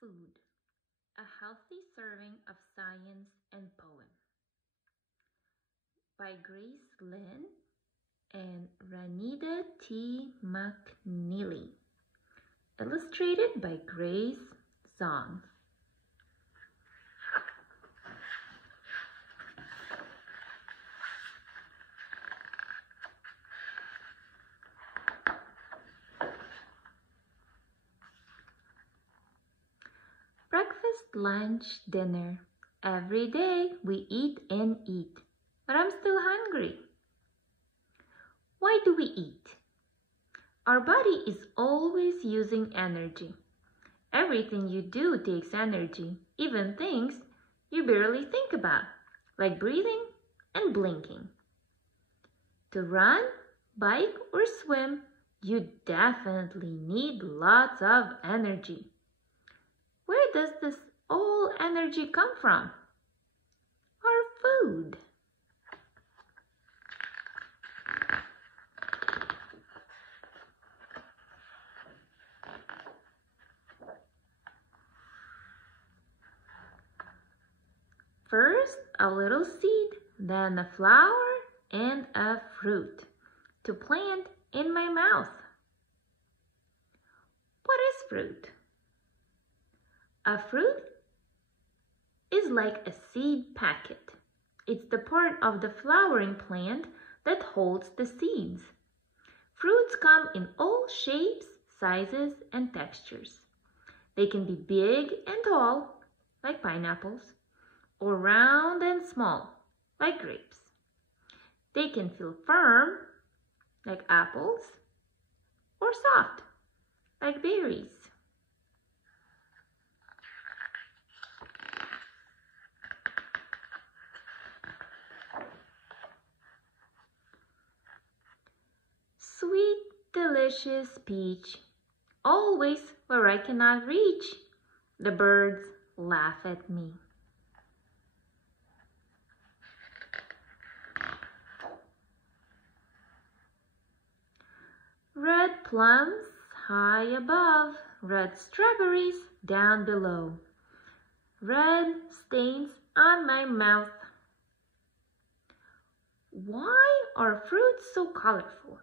Food, a healthy serving of science and poem by Grace Lin and Ranida T. McNeely. Illustrated by Grace Zong. Breakfast, lunch, dinner. Every day we eat and eat, but I'm still hungry. Why do we eat? Our body is always using energy. Everything you do takes energy, even things you barely think about, like breathing and blinking. To run, bike, or swim, you definitely need lots of energy. Where does this all energy come from? Our food. First, a little seed, then a flower and a fruit to plant in my mouth. What is fruit? A fruit is like a seed packet. It's the part of the flowering plant that holds the seeds. Fruits come in all shapes, sizes, and textures. They can be big and tall, like pineapples, or round and small, like grapes. They can feel firm, like apples, or soft, like berries. Sweet, delicious peach, always where I cannot reach. The birds laugh at me. Red plums high above, red strawberries down below. Red stains on my mouth. Why are fruits so colorful?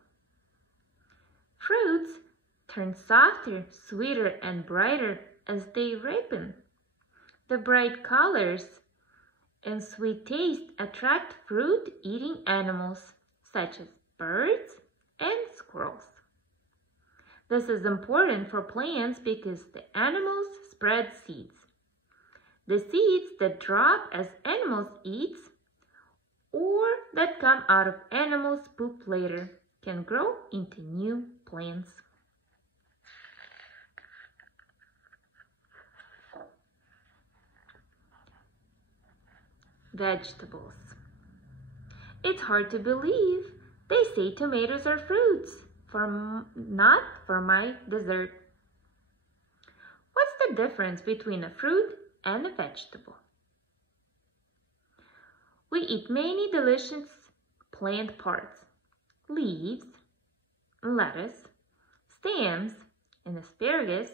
Fruits turn softer, sweeter, and brighter as they ripen. The bright colors and sweet taste attract fruit-eating animals such as birds and squirrels. This is important for plants because the animals spread seeds. The seeds that drop as animals eat or that come out of animals' poop later can grow into new plants. Vegetables. It's hard to believe they say tomatoes are fruits, not for my dessert. What's the difference between a fruit and a vegetable? We eat many delicious plant parts, leaves, lettuce, stems, and asparagus,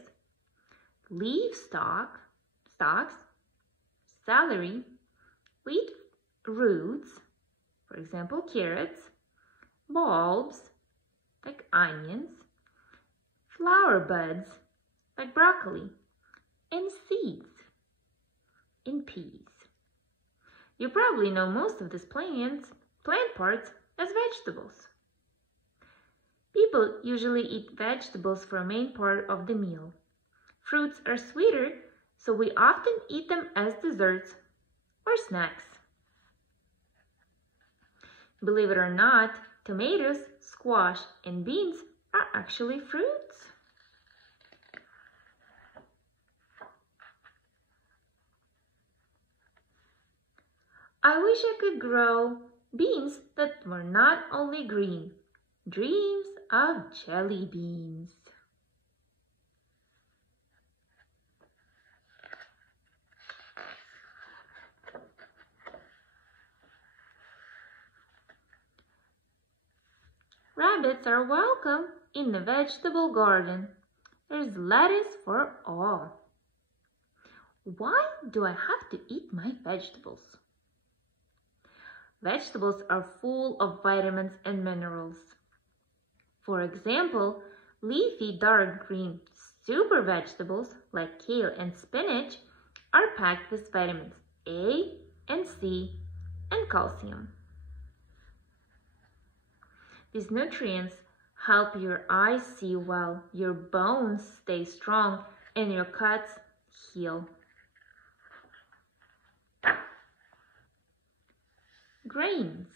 leaf stalks, celery, wheat roots, for example, carrots, bulbs, like onions, flower buds, like broccoli, and seeds, in peas. You probably know most of these plant parts as vegetables. People usually eat vegetables for a main part of the meal. Fruits are sweeter, so we often eat them as desserts or snacks. Believe it or not, tomatoes, squash, and beans are actually fruits. I wish I could grow beans that were not only green. Dreams of jelly beans. Rabbits are welcome in the vegetable garden. There's lettuce for all. Why do I have to eat my vegetables? Vegetables are full of vitamins and minerals. For example, leafy dark green super vegetables like kale and spinach are packed with vitamins A and C and calcium. These nutrients help your eyes see well, your bones stay strong, and your cuts heal. Grains.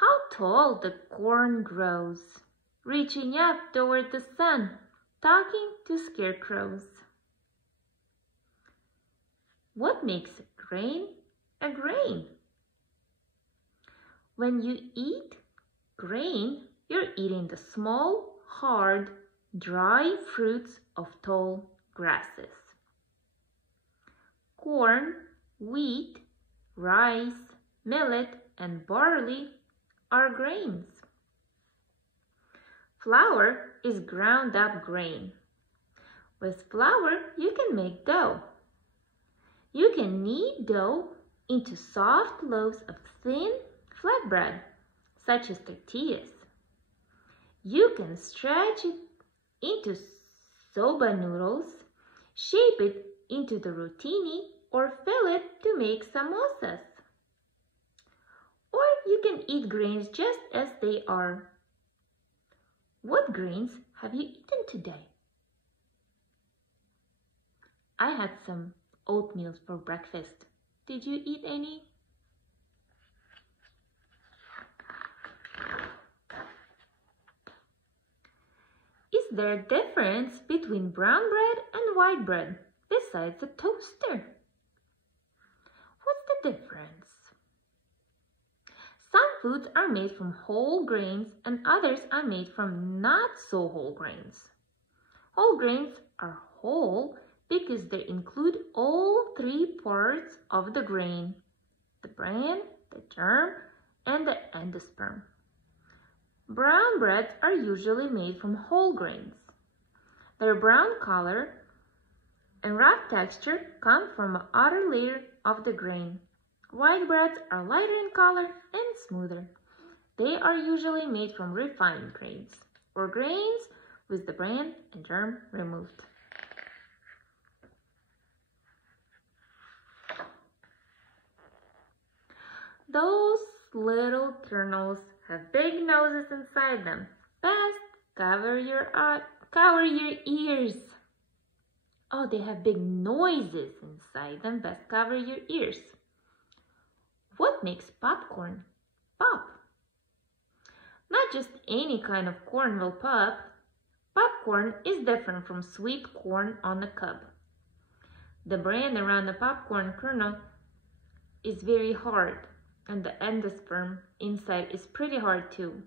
How tall the corn grows, reaching up toward the sun, talking to scarecrows. What makes a grain a grain? When you eat grain, you're eating the small, hard, dry fruits of tall grasses. Corn, wheat, rice, millet, and barley are grains. Flour is ground up grain. With flour, you can make dough. You can knead dough into soft loaves of thin flatbread, such as tortillas. You can stretch it into soba noodles, shape it into the rotini, or fill it to make samosas. Or you can eat grains just as they are. What grains have you eaten today? I had some oatmeal for breakfast. Did you eat any? Is there a difference between brown bread and white bread besides the toaster? What's the difference? Some foods are made from whole grains and others are made from not so whole grains. Whole grains are whole because they include all three parts of the grain: the bran, the germ, and the endosperm. Brown breads are usually made from whole grains. Their brown color and rough texture come from the outer layer of the grain. White breads are lighter in color and smoother. They are usually made from refined grains or grains with the bran and germ removed. Those little kernels have big noses inside them. Best cover your ears. Oh, they have big noises inside them. Best cover your ears. What makes popcorn pop? Not just any kind of corn will pop. Popcorn is different from sweet corn on the cob. The bran around the popcorn kernel is very hard, and the endosperm inside is pretty hard too.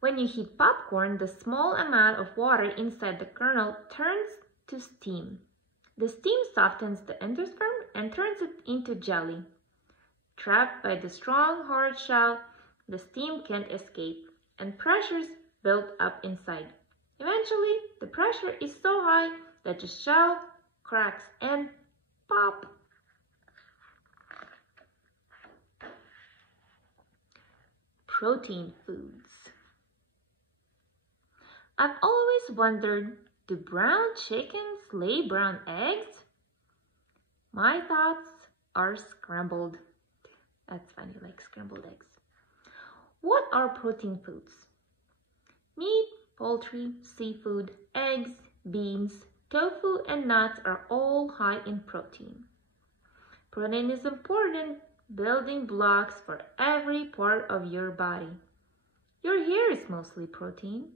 When you heat popcorn, the small amount of water inside the kernel turns to steam. The steam softens the endosperm and turns it into jelly. Trapped by the strong, hard shell, the steam can't escape, and pressures build up inside. Eventually, the pressure is so high that the shell cracks and pop. Protein foods. I've always wondered, do brown chickens lay brown eggs? My thoughts are scrambled. That's funny, like scrambled eggs. What are protein foods? Meat, poultry, seafood, eggs, beans, tofu, and nuts are all high in protein. Protein is important building blocks for every part of your body. Your hair is mostly protein.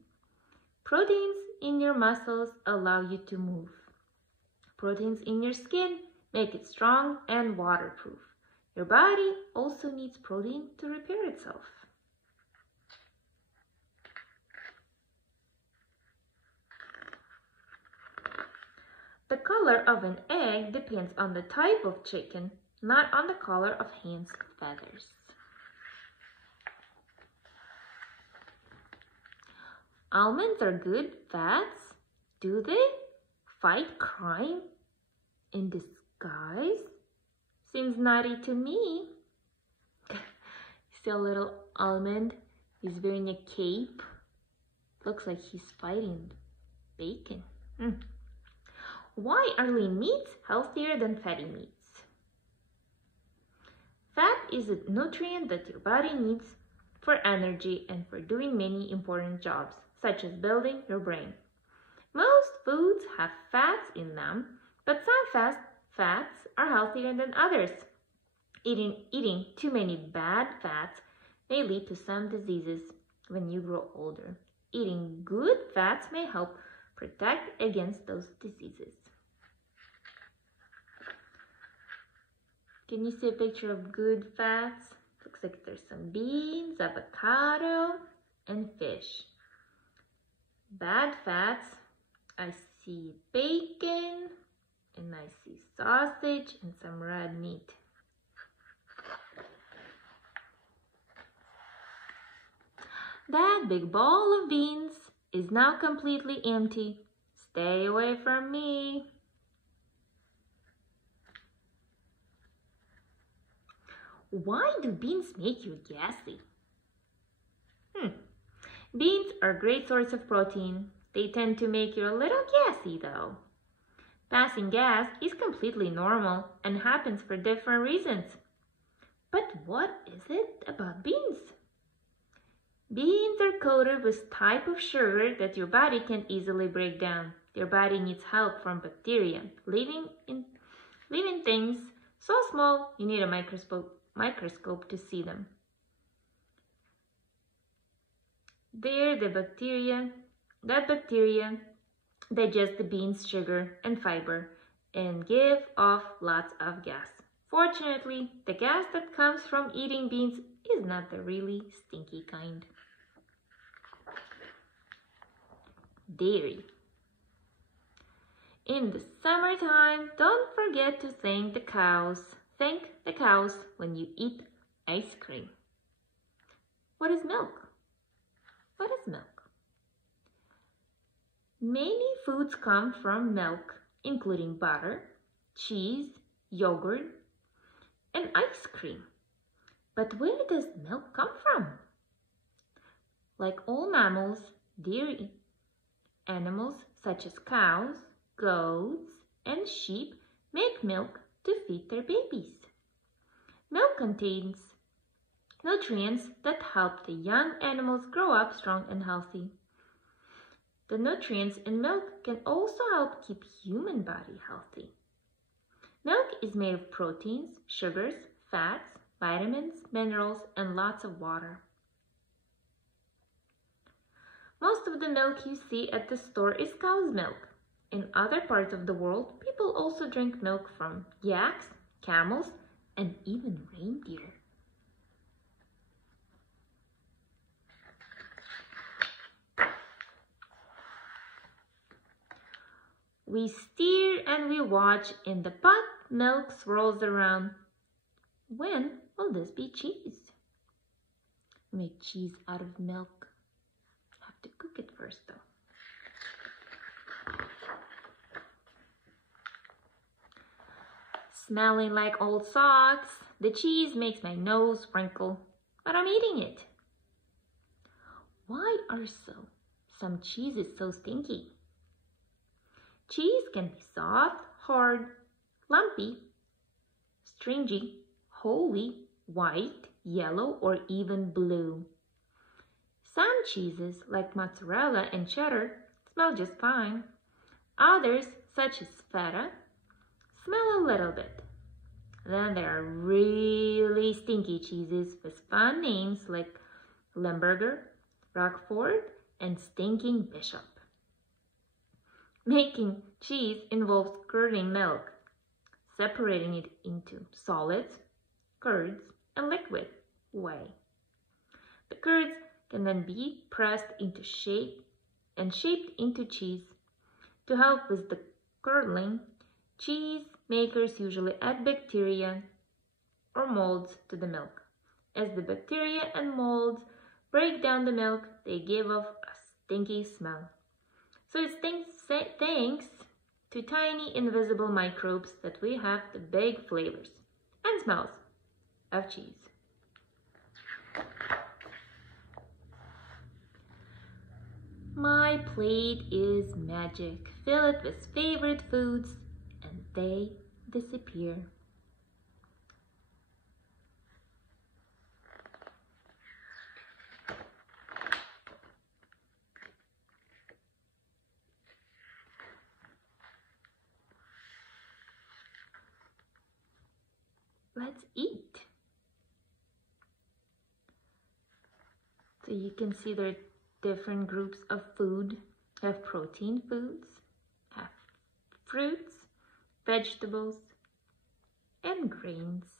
Proteins in your muscles allow you to move. Proteins in your skin make it strong and waterproof. Your body also needs protein to repair itself. The color of an egg depends on the type of chicken, not on the color of hen's feathers. Almonds are good fats? Do they fight crime in disguise? Seems naughty to me. See a little almond? He's wearing a cape. Looks like he's fighting bacon. Why are lean meats healthier than fatty meats? Fat is a nutrient that your body needs for energy and for doing many important jobs, such as building your brain. Most foods have fats in them, but some fats are healthier than others. Eating too many bad fats may lead to some diseases when you grow older. Eating good fats may help protect against those diseases. Can you see a picture of good fats? Looks like there's some beans, avocado, and fish. Bad fats, I see bacon, and I see sausage and some red meat. That big bowl of beans is now completely empty. Stay away from me. Why do beans make you gassy? Beans are a great source of protein. They tend to make you a little gassy though. Passing gas is completely normal and happens for different reasons. But what is it about beans? Beans are coated with type of sugar that your body can easily break down. Your body needs help from bacteria, living things so small you need a microscope to see them. That bacteria digest the beans' sugar and fiber and give off lots of gas. Fortunately, the gas that comes from eating beans is not the really stinky kind. Dairy. In the summertime, don't forget to thank the cows. Thank the cows when you eat ice cream. What is milk? What is milk? Many foods come from milk, including butter, cheese, yogurt, and ice cream. But where does milk come from? Like all mammals, dairy animals such as cows, goats, and sheep make milk to feed their babies. Milk contains nutrients that help the young animals grow up strong and healthy. The nutrients in milk can also help keep human body healthy. Milk is made of proteins, sugars, fats, vitamins, minerals, and lots of water. Most of the milk you see at the store is cow's milk. In other parts of the world, people also drink milk from yaks, camels, and even reindeer. We steer and we watch and the pot milk swirls around. When will this be cheese? Make cheese out of milk. Have to cook it first though. Smelling like old socks, the cheese makes my nose wrinkle, but I'm eating it. Why are some cheeses so stinky? Cheese can be soft, hard, lumpy, stringy, holy, white, yellow, or even blue. Some cheeses, like mozzarella and cheddar, smell just fine. Others, such as feta, smell a little bit. Then there are really stinky cheeses with fun names like Limburger, Roquefort, and Stinking Bishop. Making cheese involves curding milk, separating it into solids, curds, and liquid whey. The curds can then be pressed into shape and shaped into cheese. To help with the curdling, cheese makers usually add bacteria or molds to the milk. As the bacteria and molds break down the milk, they give off a stinky smell. So it's thanks to tiny invisible microbes that we have the big flavors and smells of cheese. My plate is magic. Fill it with favorite foods and they disappear. Let's eat. So you can see there are different groups of food. You have protein foods, have fruits, vegetables, and grains.